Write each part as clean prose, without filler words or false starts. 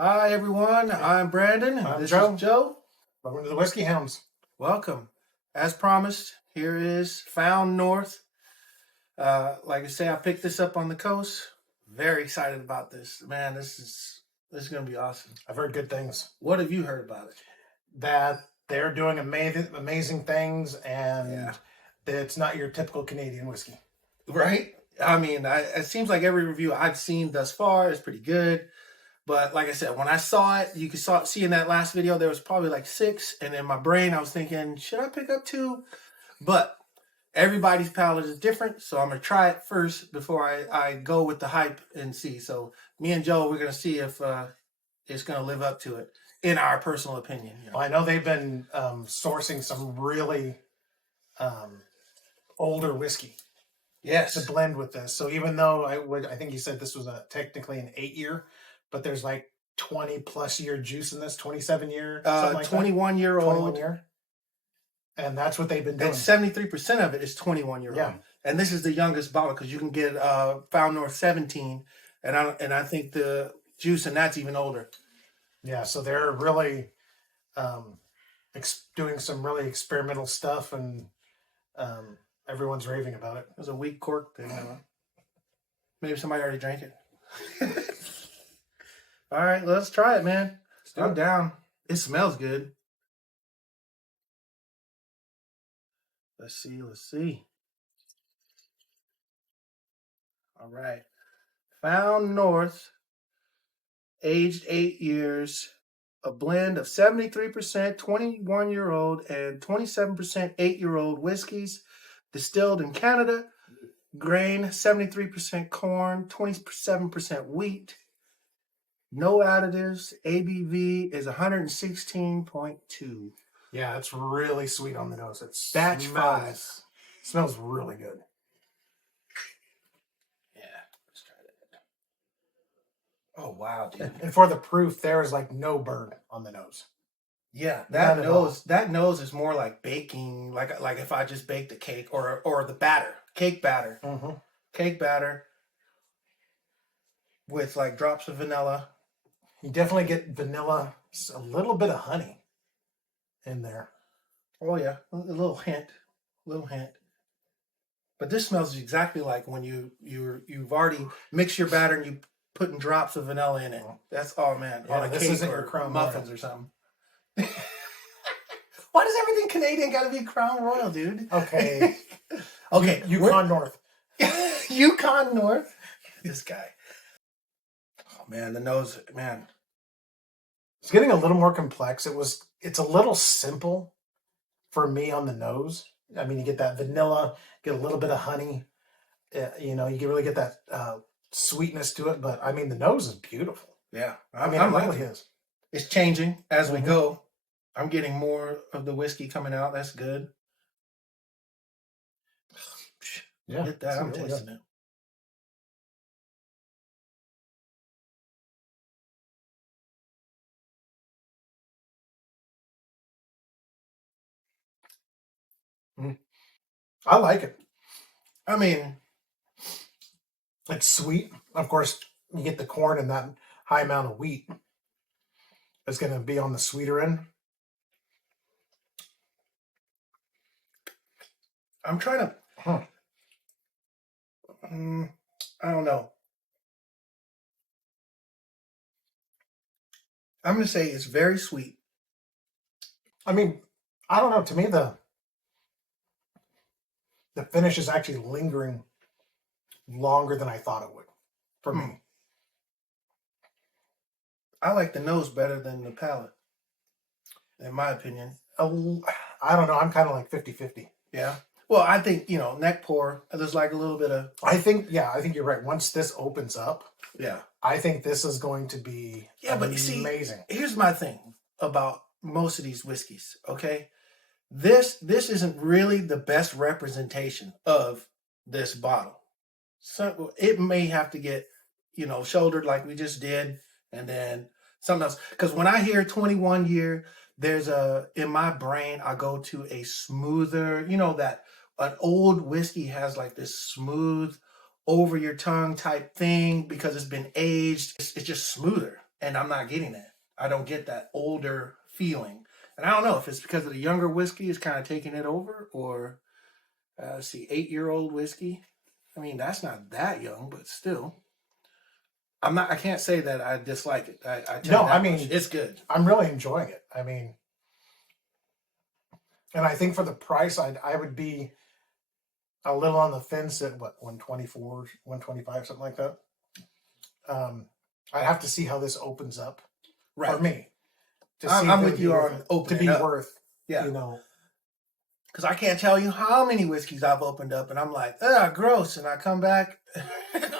Hi, everyone. I'm Brandon. I'm This Joe. is Joe. Welcome to the Whiskey Hounds. Welcome. As promised, here is Found North. Like I say, I picked this up on the coast. Very excited about this. Man, this is going to be awesome. I've heard good things. What have you heard about it? That they're doing amazing things, and Yeah. that it's not your typical Canadian whiskey. Right? I mean, it seems like every review I've seen thus far is pretty good. But like I said, when I saw it, you could see in that last video, there was probably like 6. And in my brain, I was thinking, should I pick up 2? But everybody's palate is different. So I'm going to try it first before I go with the hype and see. So me and Joe, we're going to see if it's going to live up to it, in our personal opinion. You know? Well, I know they've been sourcing some really older whiskey. Yes. To blend with this. So even though I think you said this was technically an 8-year, but there's like 20+ year juice in this, 27 year, something like 21-year-old. 21 year. And that's what they've been doing. And 73% of it is 21-year-old. Yeah. And this is the youngest bottle because you can get Found North 17, and I think the juice in that's even older. Yeah, so they're really doing some really experimental stuff, and everyone's raving about it. It was a weak cork thing. Maybe somebody already drank it. All right, let's try it, man. I'm down. It smells good. Let's see. All right. Found North, aged 8 years, a blend of 73% 21-year-old and 27% 8-year-old whiskeys, distilled in Canada. Grain, 73% corn, 27% wheat. No additives. ABV is 116.2. Yeah, it's really sweet on the nose. It's Batch 5. Smells really good. Yeah, let's try that. Oh wow, dude! And for the proof, there is like no burn on the nose. Yeah, that nose is more like baking, like if I just baked a cake or the batter, cake batter, cake batter with like drops of vanilla. You definitely get vanilla, a little bit of honey in there. Oh yeah, a little hint. But this smells exactly like when you've already mixed your batter and you putting drops of vanilla in it. That's man, Yeah, on a cake or muffins or something. Why does everything Canadian got to be Crown Royal, dude? Okay. Okay. Yukon North. Yukon North. This guy. Oh man, the nose, man. It's getting a little more complex. It's a little simple for me on the nose. I mean, you get that vanilla, get a little bit of honey. You can really get that sweetness to it. But I mean, the nose is beautiful. Yeah, I mean, it really is. It's changing as we go. I'm getting more of the whiskey coming out. That's good. Yeah, get that. I'm really tasting it. I like it. I mean, it's sweet. Of course, you get the corn and that high amount of wheat. It's going to be on the sweeter end. I'm trying to. I don't know. I'm going to say it's very sweet. I mean, I don't know. To me, the finish is actually lingering longer than I thought it would for me. I like the nose better than the palate, in my opinion. I don't know. I'm kind of like 50-50. Yeah. Well, I think, neck pour, there's like a little bit of... I think you're right. Once this opens up, yeah, I think this is going to be amazing. Here's my thing about most of these whiskeys, okay? This isn't really the best representation of this bottle. So it may have to get, shouldered like we just did, and then something else. Because when I hear 21 year, in my brain, I go to a smoother, that an old whiskey has like this smooth over your tongue type thing because it's been aged. It's just smoother. and I'm not getting that. I don't get that older feeling. And I don't know if it's because of the younger whiskey is kind of taking it over, or let's see, 8-year-old whiskey. I mean, that's not that young, but still. I can't say that I dislike it. I tell No, you that I mean, much. It's good. I'm really enjoying it. I mean, and I think for the price, I would be a little on the fence at what, 124, 125, something like that. I'd have to see how this opens up Right. for me. To I'm, see I'm if it with would you be on worth it, to opening be up. worth, Yeah. you know. Because I can't tell you how many whiskeys I've opened up, and I'm like, gross. And I come back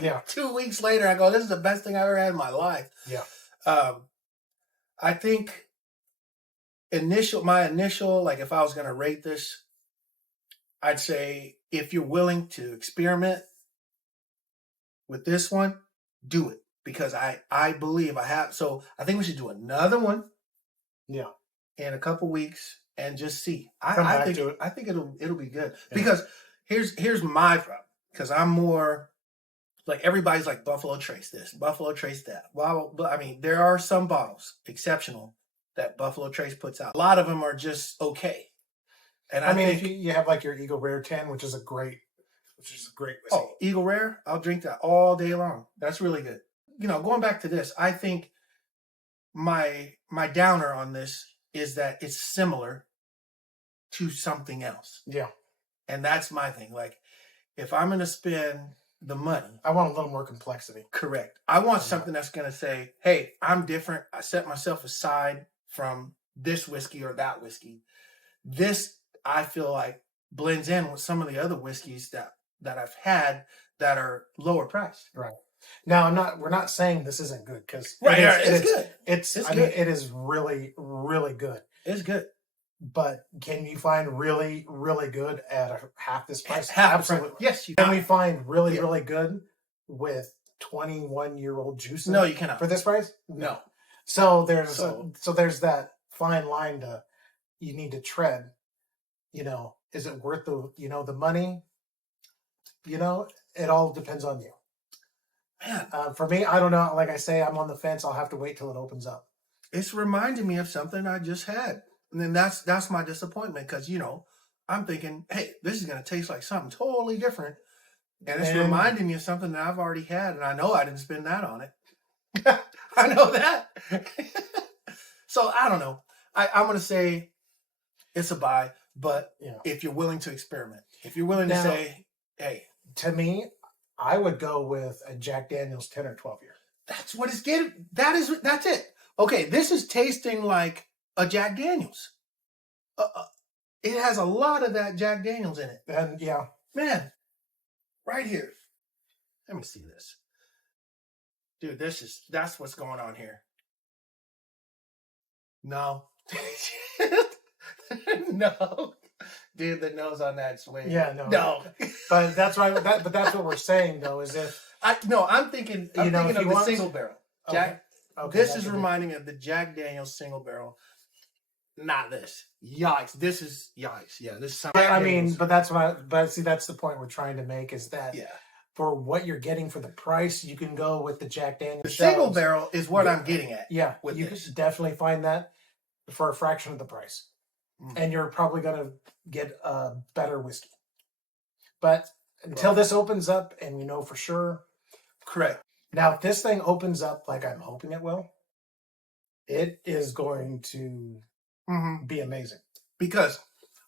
Yeah. 2 weeks later, I go, this is the best thing I ever had in my life. Yeah. I think my initial, like if I was going to rate this, I'd say if you're willing to experiment with this one, do it. Because I believe I have. So I think we should do another one. Yeah. In a couple weeks and just see. Come I back think to it. I think it'll be good. Yeah. Because here's my problem. Because I'm more like everybody's like Buffalo Trace this, Buffalo Trace that. Well, I mean, there are some bottles exceptional that Buffalo Trace puts out. A lot of them are just okay. And I mean, think, if you have like your Eagle Rare 10, which is a great whiskey. Oh, Eagle Rare, I'll drink that all day long. That's really good. You know, going back to this, I think my downer on this is that it's similar to something else. Yeah. And that's my thing. Like, if I'm going to spend the money, I want a little more complexity. Correct. I want something that's going to say, hey, I'm different. I set myself aside from this whiskey or that whiskey. This, I feel like, blends in with some of the other whiskeys that I've had that are lower priced. Right. Now, we're not saying this isn't good, because it's good. It's good. I mean, it is really, really good. It's good. But can you find really, really good at half this price? Absolutely. Yes, you can. can. We find really, really good with 21-year-old juice? No, you cannot. For this price? No. So there's that fine line you need to tread. You know, is it worth the money? You know, it all depends on you. Man, for me, I don't know. Like I say, I'm on the fence. I'll have to wait till it opens up. It's reminding me of something I just had. And then that's my disappointment, because, I'm thinking, hey, this is going to taste like something totally different. And it's reminding me of something that I've already had, and I know I didn't spend that on it. I know that. So I don't know. I'm going to say it's a buy, but if you're willing to experiment, if you're willing to say, hey. To me, I would go with a Jack Daniel's 10 or 12 year. That's what it's getting. That's it. Okay, this is tasting like a Jack Daniel's. It has a lot of that Jack Daniel's in it. And man, right here. Let me see this. Dude, that's what's going on here. No. No. Dude, the nose on that's way. Yeah, no. But that's right. But that's what we're saying, though, is I'm thinking of the single barrel. Jack. Okay, this is reminding me of the Jack Daniel's single barrel. Not this. Yikes. This is yikes. Yeah, this is something. I mean, but that's that's the point we're trying to make, is that for what you're getting for the price, you can go with the Jack Daniel's. The single barrel is what I'm getting at. Yeah, you can definitely find that for a fraction of the price. And you're probably going to get a better whiskey. But until this opens up and we know for sure. Correct. Now, if this thing opens up like I'm hoping it will, it is going to be amazing. Because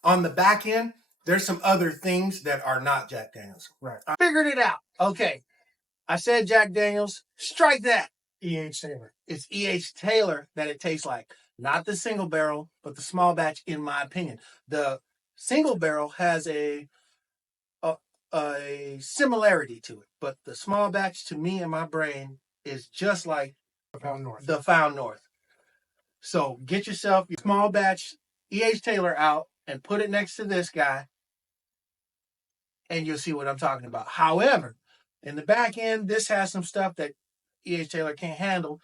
on the back end, there's some other things that are not Jack Daniel's. Right. I figured it out. Okay. I said Jack Daniel's. Strike that. E.H. Taylor. It's E.H. Taylor that it tastes like. Not the single barrel, but the small batch, in my opinion. The single barrel has a similarity to it, but the small batch, to me in my brain, is just like the Found North. So get yourself your small batch E.H. Taylor out and put it next to this guy, and you'll see what I'm talking about. However, in the back end, this has some stuff that E.H. Taylor can't handle,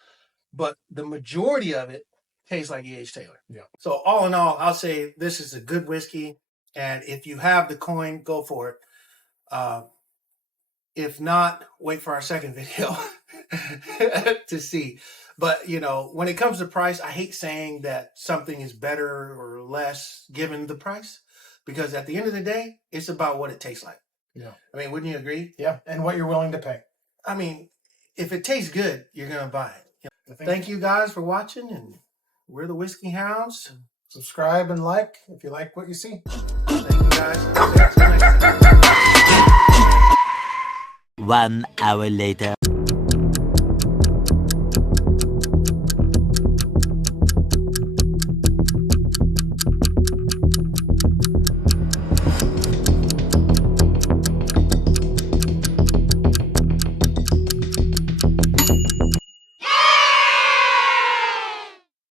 but the majority of it tastes like E.H. Taylor. Yeah. So all in all, I'll say this is a good whiskey, and if you have the coin, go for it. If not, wait for our second video to see. But you know, when it comes to price, I hate saying that something is better or less given the price, because at the end of the day, it's about what it tastes like. Yeah. I mean, wouldn't you agree? Yeah, and what you're willing to pay. I mean, if it tastes good, you're gonna buy it. You know? Thank you guys for watching, and we're the Whiskey Hounds. Subscribe and like if you like what you see. Thank you guys. Until next time. 1 hour later.